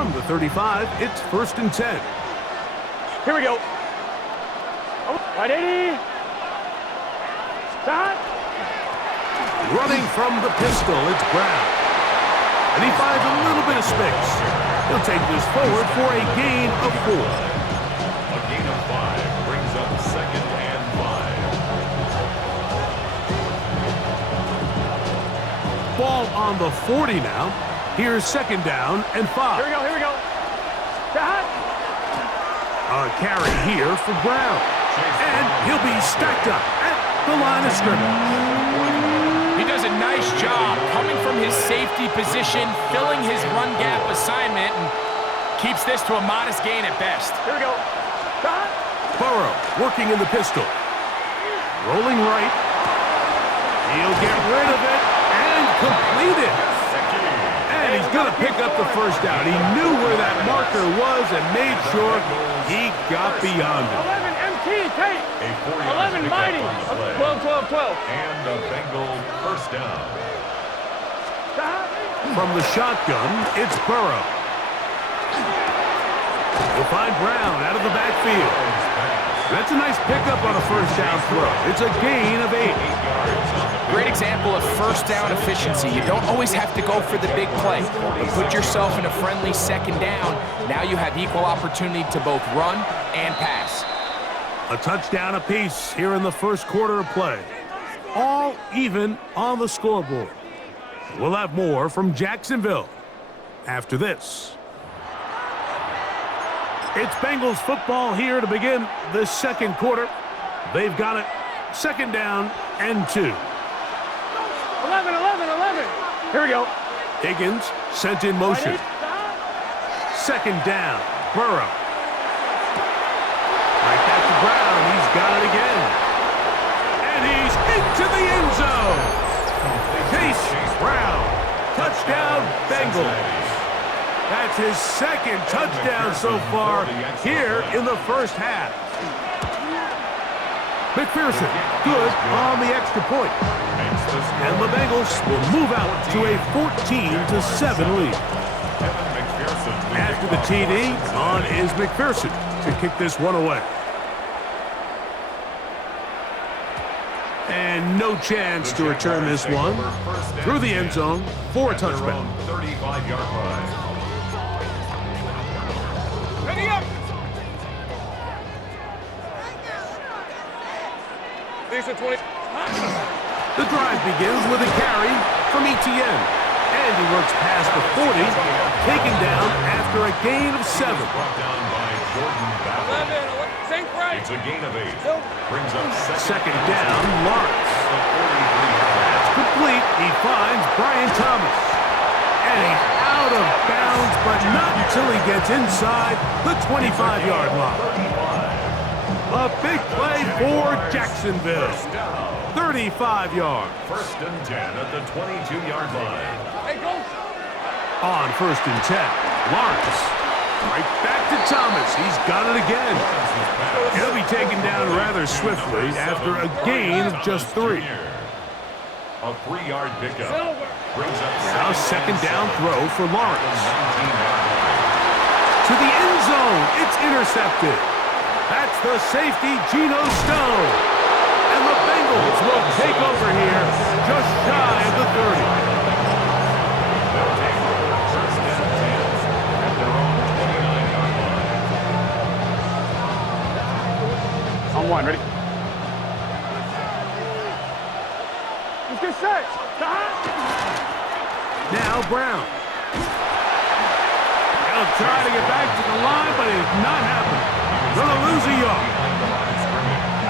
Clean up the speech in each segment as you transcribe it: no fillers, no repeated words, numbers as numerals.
From the 35, it's 1st and 10. Here we go. Right, 80. Shot. Running from the pistol, it's Brown. And he finds a little bit of space. He'll take this forward for a gain of 4. A gain of 5 brings up 2nd and 5. Ball on the 40 now. Here's 2nd down and 5. Here we go, here we go. Shot. A carry here for Brown. And he'll be stacked up at the line of scrimmage. He does a nice job coming from his safety position, filling his run gap assignment, and keeps this to a modest gain at best. Here we go. Shot. Burrow working in the pistol. Rolling right. He'll get rid of it and complete it. And he's going to pick up the 1st down. He knew where that marker was and made sure he got beyond it. 11 MT, Tate. 11 mighty. 12, 12, 12. And the Bengals 1st down. From the shotgun, it's Burrow. He'll find Brown out of the backfield. That's a nice pickup on a 1st down throw. It's a gain of 8. Great example of 1st down efficiency. You don't always have to go for the big play, but put yourself in a friendly 2nd down. Now you have equal opportunity to both run and pass. A touchdown apiece here in the 1st quarter of play. All even on the scoreboard. We'll have more from Jacksonville after this. It's Bengals football here to begin the 2nd quarter. They've got it 2nd down and 2. 11, 11, 11. Here we go. Higgins sent in motion. 2nd down. Burrow. Right back to Brown. He's got it again. And he's into the end zone. Chase Brown. Touchdown, Bengals. That's his 2nd touchdown so far here in the 1st half. McPherson, good on the extra point. And the Bengals will move out to a 14-7 lead. After the TD, on is McPherson to kick this one away. And no chance to return this one through the end zone for a touchback. 35-yard line. Ready up. Decent 20. The drive begins with a carry from Etienne. And he works past the 40, taken down after a gain of 7. Brought down by Jordan Battle. 11, St. Frank. It's a gain of 8. Brings up 2nd down, Lawrence. That's complete. He finds Brian Thomas. And he's out of bounds, but not until he gets inside the 25-yard line. A big play for Jacksonville. 35 yards. 1st and 10 at the 22-yard line. Hey, go. On 1st and 10, Lawrence. Right back to Thomas. He's got it again. He'll be taken down rather swiftly after a gain of just 3. A 3-yard pickup. Brings up Now 2nd down throw for Lawrence. 19-yard To the end zone. It's intercepted. That's the safety, Geno Stone. And the Bengals will take over here just shy of the 30. They'll take over 1st and 10 at their own 29-yard line. On 1, ready? Let's get set. Now Brown. He'll try to get back to the line, but it's not happening. Gonna lose a yard.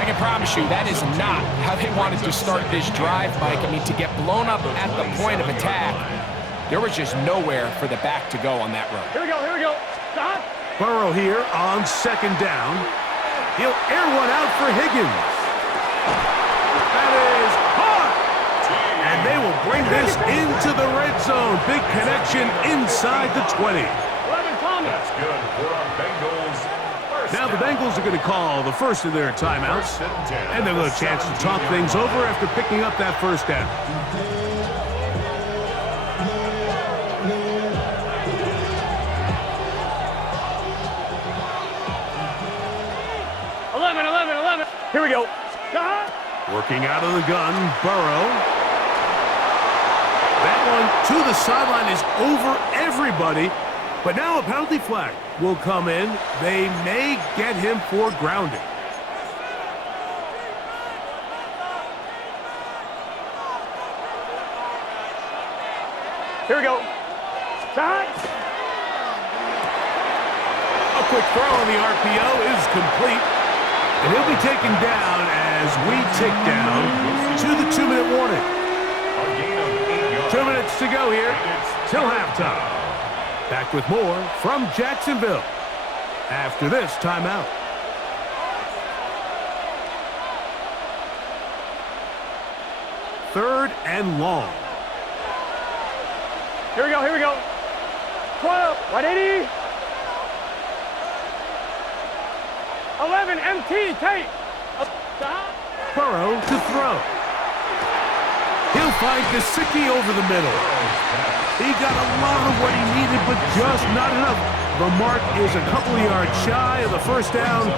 I can promise you that is not how they wanted to start this drive, Mike. I mean, to get blown up at the point of attack, there was just nowhere for the back to go on that run. Here we go, here we go. Stop. Burrow here on 2nd down. He'll air one out for Higgins. That is caught. And they will bring this into the red zone. Big connection inside the 20. 11, Thomas. That's good for our Bengals. Now the Bengals are going to call the first of their timeouts. And they'll have a chance to talk things over after picking up that 1st down. Here we go. Working out of the gun, Burrow. That one to the sideline is over everybody. But now a penalty flag will come in. They may get him for grounding. Here we go. Time. A quick throw on the RPO is complete. And he'll be taken down as we tick down to the 2-minute warning. 2 minutes to go here till halftime. Back with more from Jacksonville after this timeout. Third and long. Here we go, here we go. 12, 180. 11, MT, tape. Burrow to throw. He'll find Gesicki over the middle. He got a lot of what he needed, but just not enough. The mark is a couple of yards shy of the first down.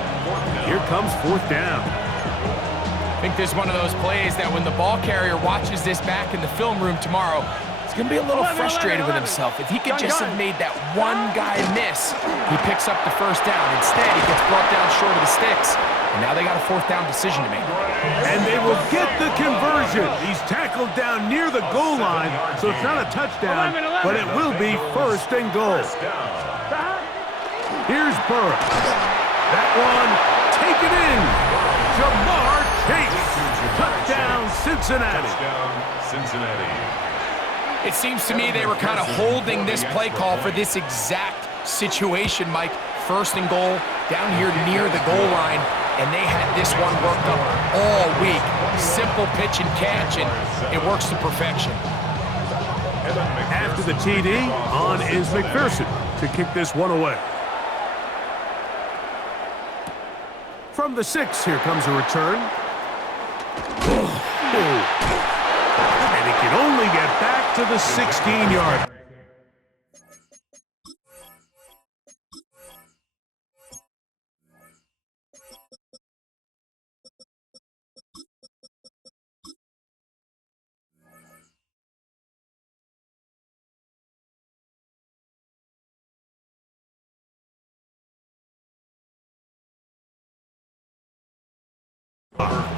Here comes fourth down. I think this is one of those plays that when the ball carrier watches this back in the film room tomorrow, he's going to be a little frustrated with himself. If he could just have made that one guy miss, he picks up the first down. Instead, he gets brought down short of the sticks. And now they got a fourth down decision to make. And they will get the conversion. He's tackled down near the goal line, so it's not a touchdown, but it will be first and goal. Here's Burrow. That one taken in. Jamar Chase. Touchdown, Cincinnati. It seems to me they were kind of holding this play call for this exact situation, Mike. First and goal, down here near the goal line, and they had this one worked up all week. Simple pitch and catch, and it works to perfection. After the TD, on is McPherson to kick this one away. From the 6, here comes a return. And he can only get back to the 16-yard.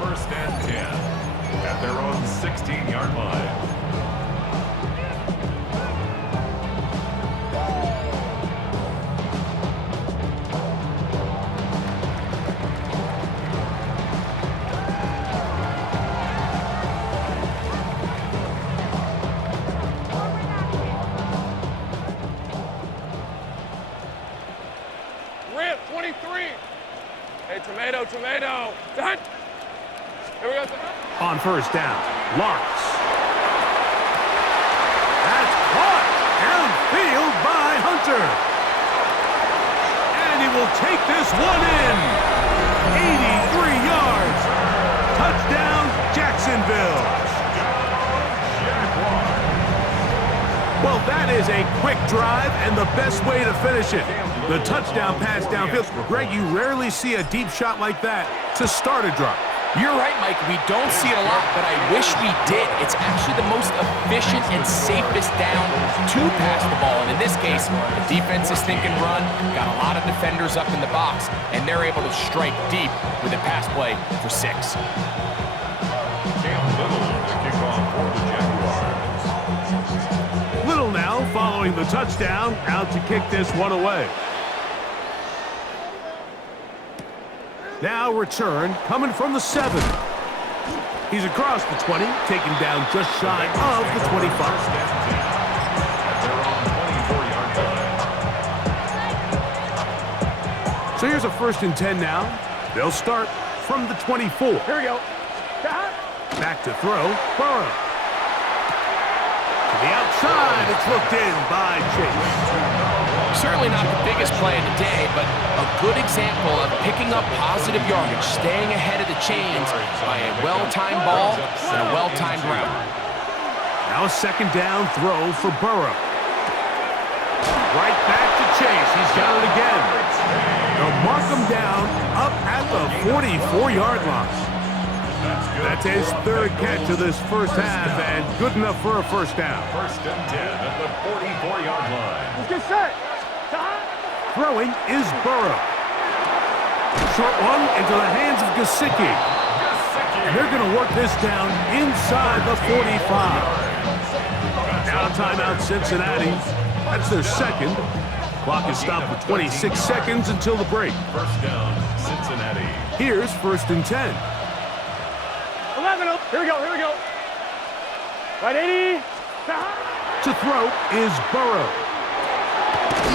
First and 10 at their own 16-yard line. Rip, 23. Hey, tomato, tomato. Done. Here we go. On first down, Lawrence. That's caught downfield by Hunter. And he will take this one in. 83 yards. Touchdown, Jacksonville. Well, that is a quick drive and the best way to finish it. The touchdown pass downfield. Greg, you rarely see a deep shot like that to start a drive. You're right, Mike. We don't see it a lot, but I wish we did. It's actually the most efficient and safest down to pass the ball. And in this case, the defense is thinking run, got a lot of defenders up in the box, and they're able to strike deep with a pass play for 6. Little now following the touchdown, out to kick this one away. Now return, coming from the 7. He's across the 20, taken down just shy of the 25. So here's a first and 10 now. They'll start from the 24. Here we go. Back to throw, Burrow. To the outside, it's looked in by Chase. Certainly not the biggest play of the day, but a good example of picking up positive yardage, staying ahead of the chains by a well-timed ball and a well-timed route. Now a second down throw for Burrow. Right back to Chase. He's got it again. They'll mark him down up at the 44-yard line. That's his third catch of this first half, and good enough for a first down. First and 10 at the 44-yard line. Let's get set. Throwing is Burrow. Short one into the hands of Gesicki. And they're going to work this down inside the 45. Now timeout Cincinnati. That's their second. Clock is stopped with 26 seconds until the break. First down, Cincinnati. Here's first and 10. 11. Here we go. Right 80. To throw is Burrow.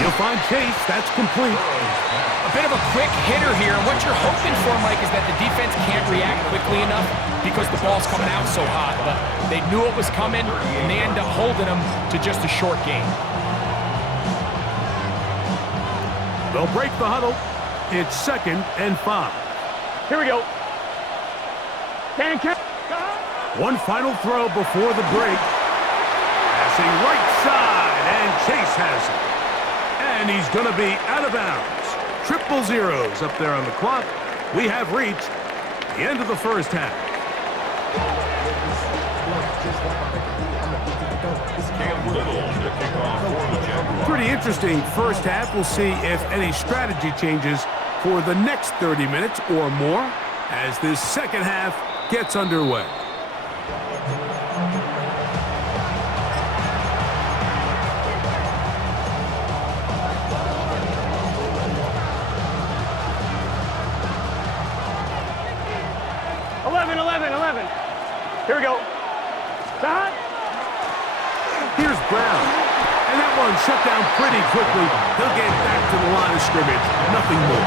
You'll find Chase. That's complete. A bit of a quick hitter here, and what you're hoping for, Mike, is that the defense can't react quickly enough because the ball's coming out so hot. But they knew it was coming, and they end up holding them to just a short game. They'll break the huddle. It's second and 5. Here we go. One final throw before the break. Passing right side, and Chase has it. And he's going to be out of bounds. Triple zeros up there on the clock. We have reached the end of the first half. Pretty interesting first half. We'll see if any strategy changes for the next 30 minutes or more as this second half gets underway. Here we go. Here's Brown. And that one shut down pretty quickly. He'll get back to the line of scrimmage. Nothing more.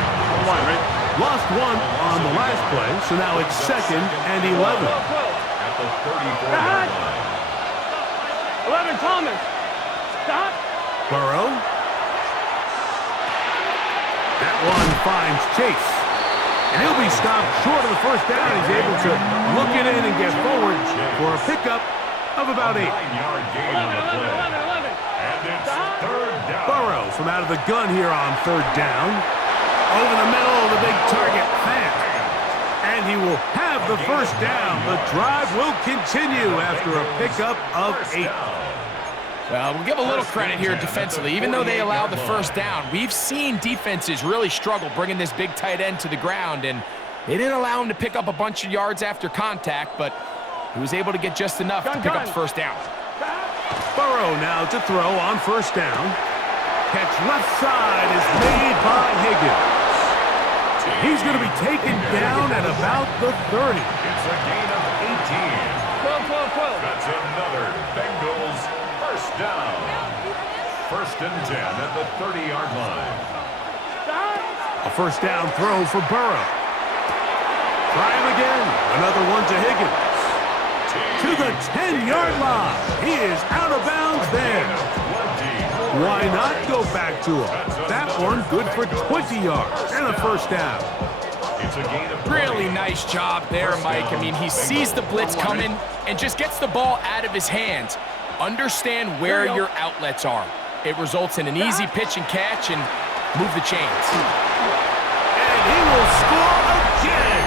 Lost one on the last play, so now it's second and 11. At the 34-yard line. 11, Thomas. Stop. Burrow. That one finds Chase. And he'll be stopped short of the first down. He's able to look it in and get forward for a pickup of about 8. 9-yard gain on the play. 11. And it's third down. Burrow from out of the gun here on third down. Over the middle of the big target, Fant. And he will have the first down. The drive will continue after a pickup of 8. Well, we'll give a little credit here defensively. Even though they allowed the first down, we've seen defenses really struggle bringing this big tight end to the ground, and they didn't allow him to pick up a bunch of yards after contact, but he was able to get just enough to pick up the first down. Burrow now to throw on first down. Catch left side is made by Higgins. He's going to be taken down at about the 30. It's a gain of 18. 12. That's another Bengals first down. First and 10 at the 30-yard line. A first down throw for Burrow. Try him again. Another one to Higgins. To the 10-yard line. He is out of bounds there. Why not go back to him? That one good for 20 yards and a first down. It's a gain of Really nice job there, Mike. I mean, he sees the blitz coming and just gets the ball out of his hands. Understand where your outlets are. It results in an easy pitch and catch and move the chains. And he will score again.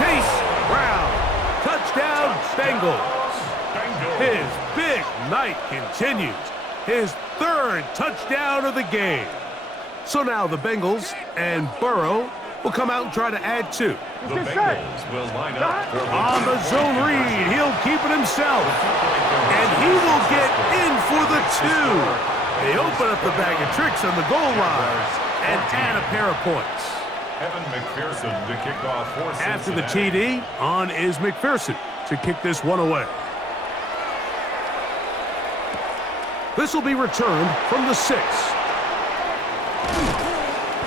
Chase Brown. Touchdown, Bengals. His big night continues. His third touchdown of the game. So now the Bengals and Burrow will come out and try to add 2. The Bengals will line up for On the zone read, he'll keep it himself. And he will get in for the 2. They open up the bag of tricks on the goal line and add a pair of points. Evan McPherson to kick off for Cincinnati. After the TD, on is McPherson to kick this one away. This will be returned from the 6.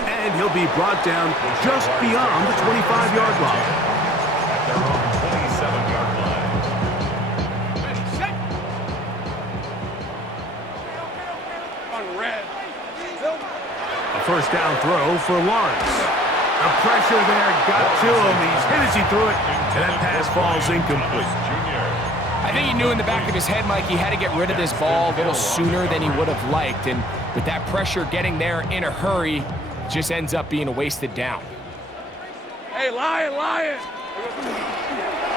And he'll be brought down just beyond the 25-yard line. At their own 27-yard line. On red. A first down throw for Lawrence. The pressure there got to him. He's hit as he threw it, and that pass falls incomplete. I think he knew in the back of his head, Mike, he had to get rid of this ball a little sooner than he would have liked. And with that pressure getting there in a hurry, just ends up being a wasted down. Hey, Lion.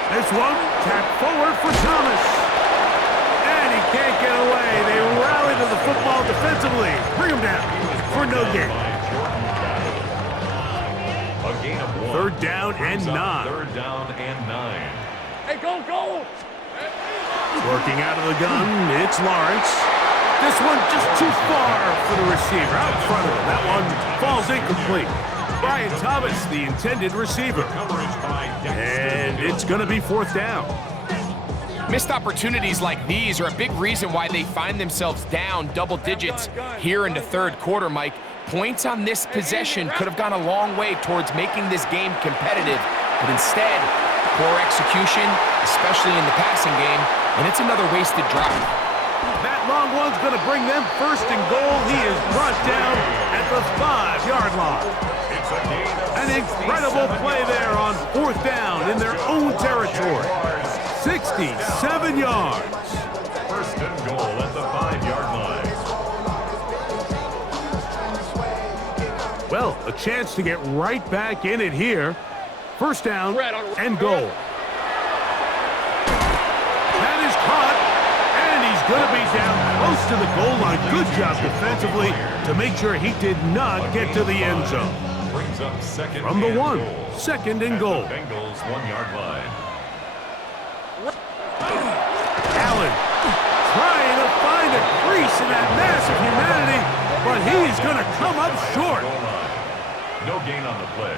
This one, tap forward for Thomas. And he can't get away. They rally to the football defensively. Bring him down for no gain. A gain of 1. Third down and 9. Third down and 9. Hey, go. Working out of the gun, it's Lawrence. This one just too far for the receiver. Out in front of him. That one falls incomplete. Brian Thomas, the intended receiver. And it's going to be fourth down. Missed opportunities like these are a big reason why they find themselves down double digits here in the third quarter, Mike. Points on this possession could have gone a long way towards making this game competitive, but instead, poor execution, especially in the passing game, and it's another wasted drive. That long one's going to bring them first and goal. He is brought down at the 5-yard line. An incredible play there on fourth down in their own territory. 67 yards. First and goal at the 5-yard line. Well, a chance to get right back in it here. First down and goal. That is caught, and he's going to be down close to the goal line. Good job defensively to make sure he did not get to the end zone. Brings up second From the and 1, goal. second and goal. Bengals 1-yard line. Allen trying to find a crease in that mass of humanity, but he's going to come up short. No gain on the play.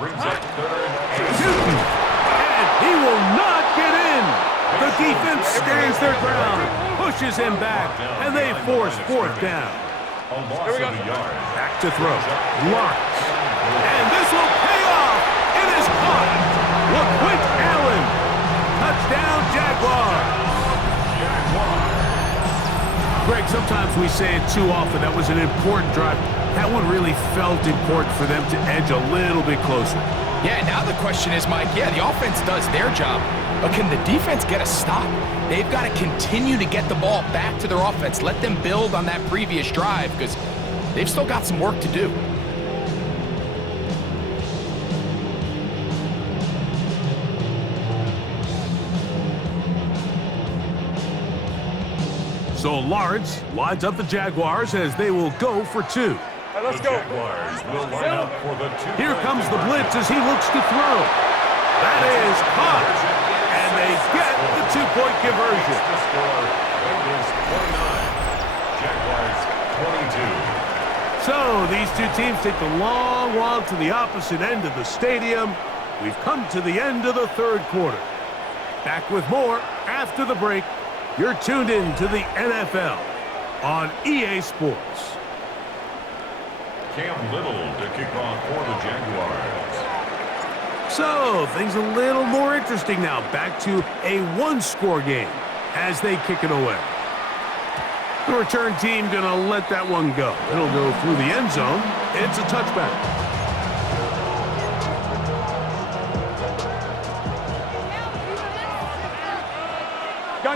Brings up third and Newton, and he will not get in. The defense stands their ground, pushes him back, and they force fourth down. a loss of a yard. Back to throw. Lawrence. And this will pay off. It is caught. LaQuint Allen. Touchdown, Jaguars. Greg, sometimes we say it too often. That was an important drive. That one really felt important for them to edge a little bit closer. Yeah, now the question is, Mike, yeah, the offense does their job, but can the defense get a stop? They've got to continue to get the ball back to their offense. Let them build on that previous drive because they've still got some work to do. So Lawrence lines up the Jaguars as they will go for two. Right, let's The go. Jaguars will line up for the two. Here comes the blitz as he looks to throw. That is caught. And they get the two-point conversion. The score, Bengals 29, Jaguars 22. So these two teams take the long walk to the opposite end of the stadium. We've come to the end of the third quarter. Back with more after the break. You're tuned in to the NFL on EA Sports. Cam Little to kick off for the Jaguars. So things a little more interesting now. Back to a one-score game as they kick it away. The return team going to let that one go. It'll go through the end zone. It's a touchback.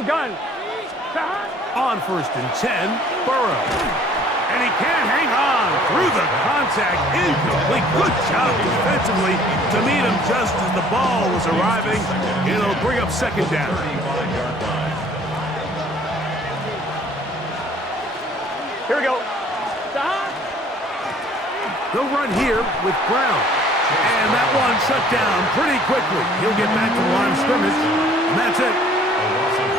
Gun. On 1st and 10, Burrow. And he can't hang on through the contact. Incomplete. Good job defensively to meet him just as the ball was arriving. It'll bring up second down. 35-yard line. Here we go. They'll run here with Brown. And that one shut down pretty quickly. He'll get back to the line of scrimmage. And that's it.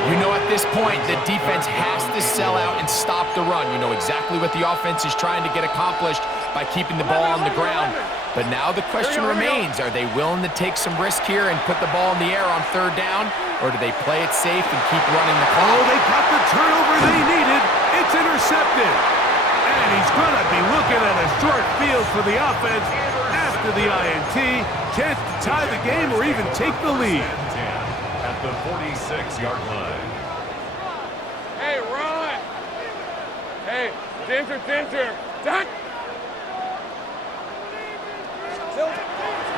You know at this point, the defense has to sell out and stop the run. You know exactly what the offense is trying to get accomplished by keeping the ball on the ground. But now the question remains, are they willing to take some risk here and put the ball in the air on third down? Or do they play it safe and keep running the clock? Oh, they got the turnover they needed. It's intercepted. And he's going to be looking at a short field for the offense after the INT. Chance to tie the game or even take the lead. At the 46-yard line. Hey, run. Hey, Ginger. Done.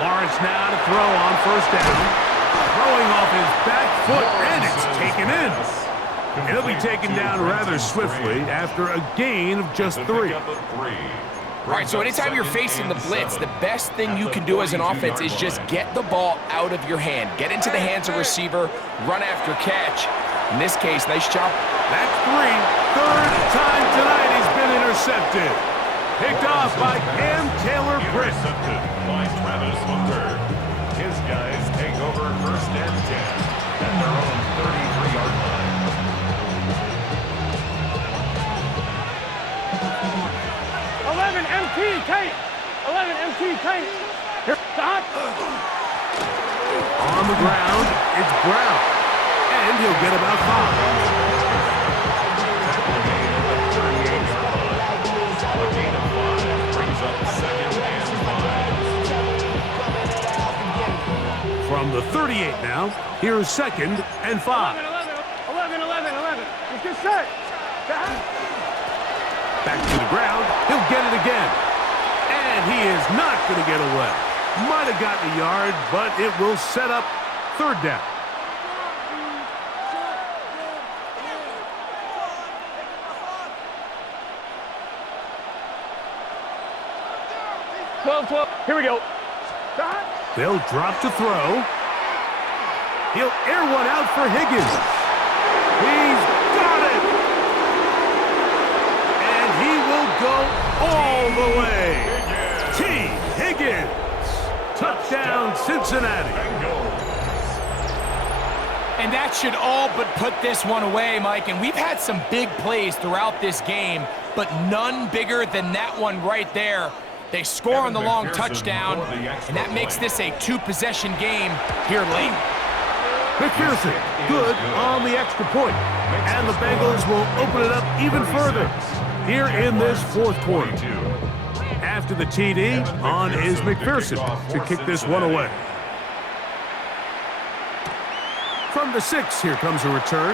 Lawrence now to throw on first down. Throwing off his back foot, and it's taken in. He'll be taken down rather swiftly after a gain of just 3. All right, so anytime you're facing the blitz, the best thing you can do as an offense is just get the ball out of your hand. Get into the hands of receiver, run after catch. In this case, nice job. That's 3. Third time tonight he's been intercepted. Picked off by Cam Taylor-Britt. Intercepted by Travis Hunter. His guys take over first and 10 at their own 33-yard line. 11 MT tight. 11 MT tight. Here, stop. On the ground, it's Brown. And he'll get about 5. From the 38 now, here's 2nd and 5. 11. Let's get set. Back to the ground, he'll get it again. And he is not going to get away. Might have gotten a yard, but it will set up 3rd down. Here we go. They'll drop to throw. He'll air one out for Higgins. He's got it. And he will go all the way. T. Higgins. Touchdown, Cincinnati. And that should all but put this one away, Mike. And we've had some big plays throughout this game, but none bigger than that one right there. They score on the long touchdown, and that makes this a 2-possession game here late. McPherson, good on the extra point. And the Bengals will open it up even further here in this 4th quarter. After the TD, on is McPherson to kick this one away. From the 6, here comes a return.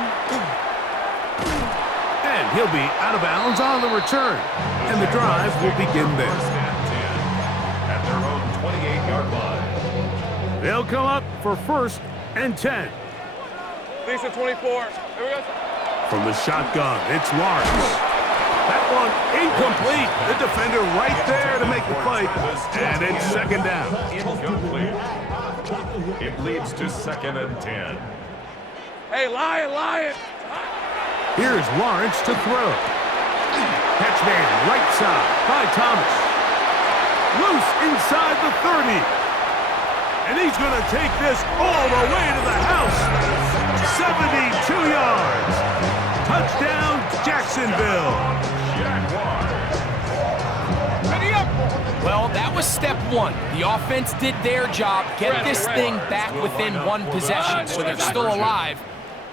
And he'll be out of bounds on the return. And the drive will begin there. At their own 28-yard line. They'll come up for 1st and 10. Lisa 24. Here we go. From the shotgun, it's Lawrence. That one incomplete. The defender right there to make the play. And it's 2nd down. Incomplete. It leads to 2nd and 10. Hey, Lion. Here's Lawrence to throw. Catch man right side by Thomas. Loose inside the 30. And he's going to take this all the way to the house. 72 yards. Touchdown, Jacksonville. Well, that was step 1. The offense did their job, get this thing back within 1 possession, so they're still alive.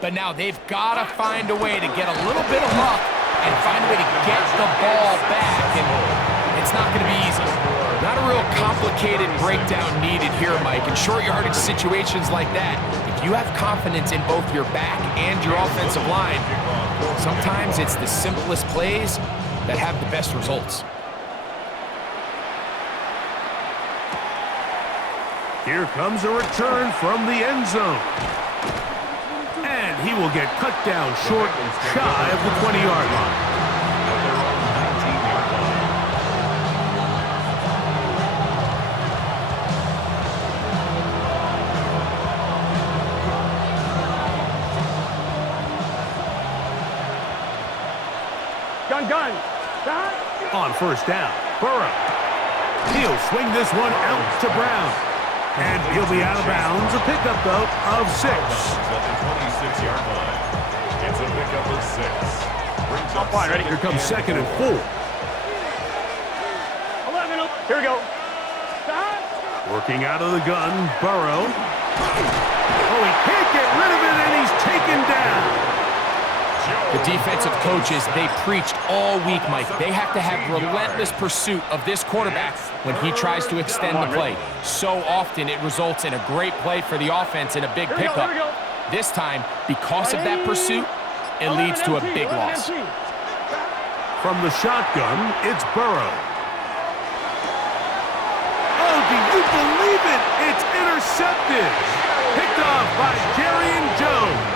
But now they've got to find a way to get a little bit of luck and find a way to get the ball back, and it's not going to be easy. Not a real complicated breakdown needed here, Mike. In short yardage situations like that, if you have confidence in both your back and your offensive line, sometimes it's the simplest plays that have the best results. Here comes a return from the end zone. And he will get cut down short, shy of the 20-yard line. Gun. On 1st down, Burrow. He'll swing this one out to Brown. And he'll be out of bounds. A pickup, though, of 6. At the 26-yard line. It's a pickup of 6. Ready? Here comes 2nd and 4. 11. Here we go. Working out of the gun, Burrow. Oh, he can't get rid of it, and he's taken down. The defensive coaches, they preached all week, Mike. They have to have relentless pursuit of this quarterback when he tries to extend the play. So often it results in a great play for the offense and a big pickup. This time, because of that pursuit, it leads to a big loss. From the shotgun, it's Burrow. Oh, do you believe it? It's intercepted. Picked off by Jones.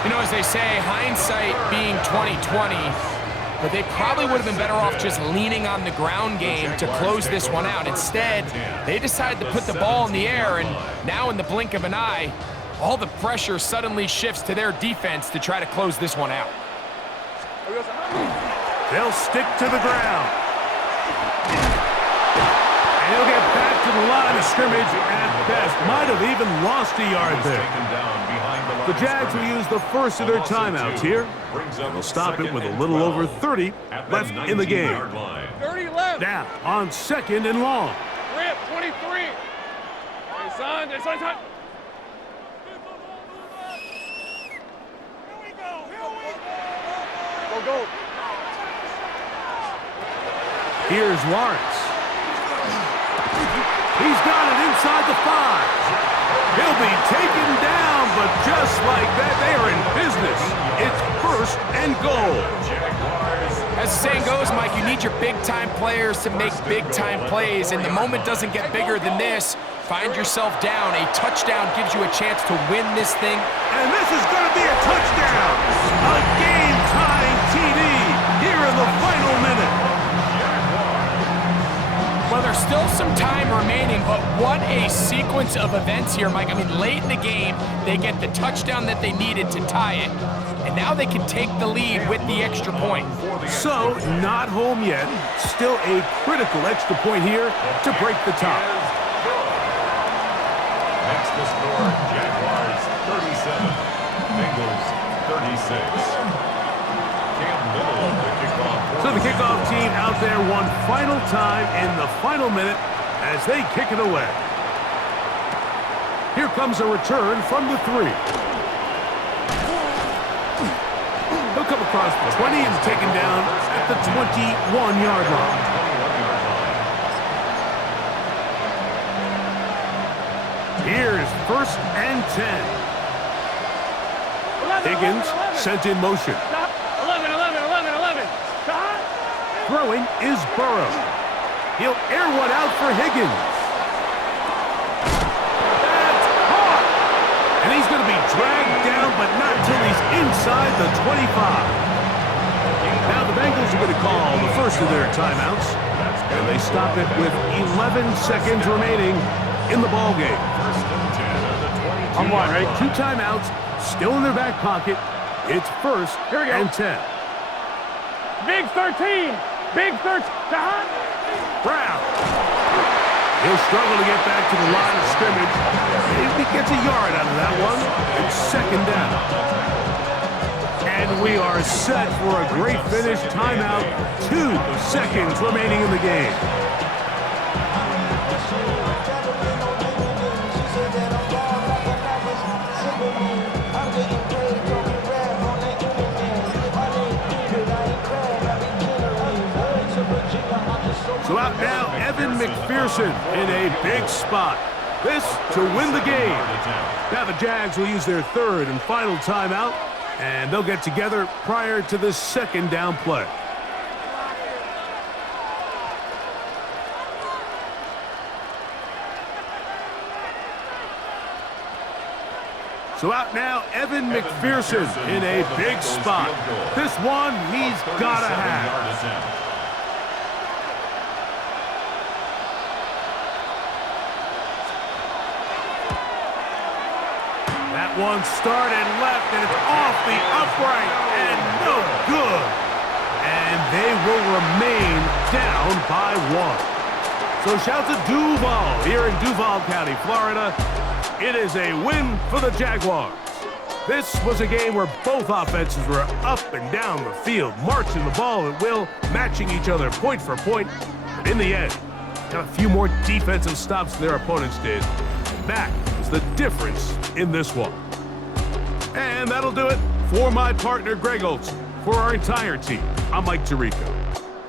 You know, as they say, hindsight being 20/20, but they probably would have been better off just leaning on the ground game to close this one out. Instead, they decided to put the ball in the air, and now in the blink of an eye, all the pressure suddenly shifts to their defense to try to close this one out. They'll stick to the ground. And he'll get back to the line of scrimmage at best. Might have even lost a yard there. The Jags will use the first of their timeouts here. They'll stop it with a little over 30 left in the game. 30 left. Now, on second and long. Rip, 23. Hey, son. Hey, son. Here we go. Go. Here's Lawrence. He's got it inside the 5. He'll be taken down, but just like that, they are in business. It's first and goal. As the saying goes, Mike, you need your big-time players to make big-time plays, and the moment doesn't get bigger than this. Find yourself down. A touchdown gives you a chance to win this thing. And this is going to be a touchdown. A game-tying TD here in the final minute. Well, there's still some time remaining, but what a sequence of events here, Mike. I mean, late in the game, they get the touchdown that they needed to tie it, and now they can take the lead with the extra point. So, not home yet. Still a critical extra point here to break the tie. Next to score, Jaguars 37, Bengals 36. So the kickoff team out there one final time in the final minute as they kick it away. Here comes a return from the 3. He'll come across the 20 and taken down at the 21-yard line. Here's first and 10. Higgins sent in motion. 11. Throwing is Burrow. He'll air one out for Higgins. That's caught! And he's going to be dragged down, but not till he's inside the 25. Now the Bengals are going to call the first of their timeouts, and they stop it with 11 seconds remaining in the ballgame. I'm on, right? 2 timeouts still in their back pocket. It's first and 10. Big 13. Big 13. Brown. He'll struggle to get back to the line of scrimmage. If he gets a yard out of that one, it's second down. And we are set for a great finish. Timeout. 2 seconds remaining in the game. So out now, Evan McPherson in a big spot. This to win the game. Now the Jags will use their third and final timeout, and they'll get together prior to the second down play. So out now, Evan McPherson in a big spot. This one he's got to have. That one started left, and it's off the upright, and no good. And they will remain down by 1. So shout to Duval here in Duval County, Florida. It is a win for the Jaguars. This was a game where both offenses were up and down the field, marching the ball at will, matching each other point for point. But in the end, got a few more defensive stops than their opponents did. And that was the difference in this one. And that'll do it for my partner, Greg Olson. For our entire team, I'm Mike Tirico.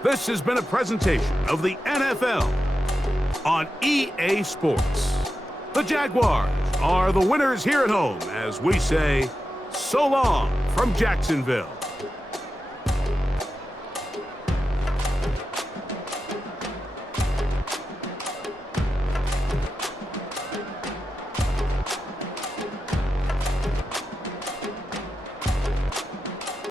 This has been a presentation of the NFL on EA Sports. The Jaguars are the winners here at home as we say so long from Jacksonville.